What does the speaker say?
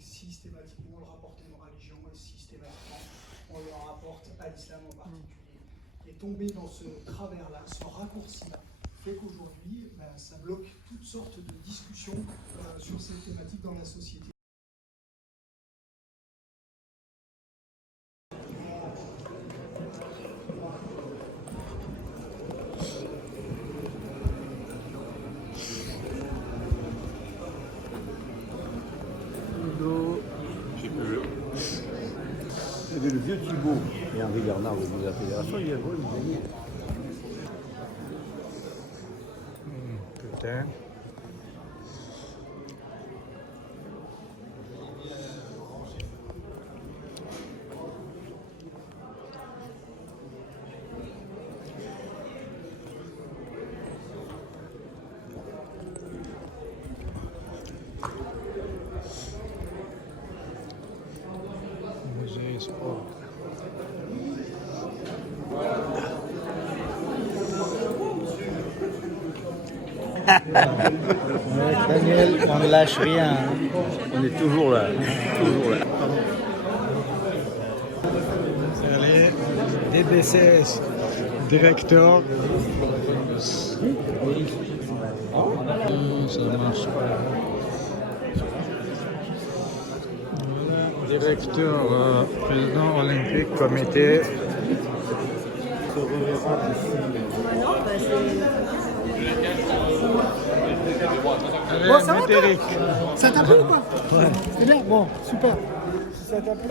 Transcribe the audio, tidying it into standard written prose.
et systématiquement on le rapporte à une religion, et systématiquement on le rapporte à l'islam en particulier. Et tomber dans ce travers-là, ce raccourci-là, fait qu'aujourd'hui, ça bloque toutes sortes de discussions sur ces thématiques dans la société. Il y avait le vieux Thibault et Henri Bernard de la Fédération, il y a le gagné. Putain. Musée sport. Daniel, on ne lâche rien. On est toujours là, toujours là. Allez, DBCS, directeur. Ça marche pas. Voilà, directeur, président olympique, comité. Allez, Bon, ça va, Météric. Ça t'a plu ou pas? Ouais. C'est bien, bon, super. Si ça t'a plu.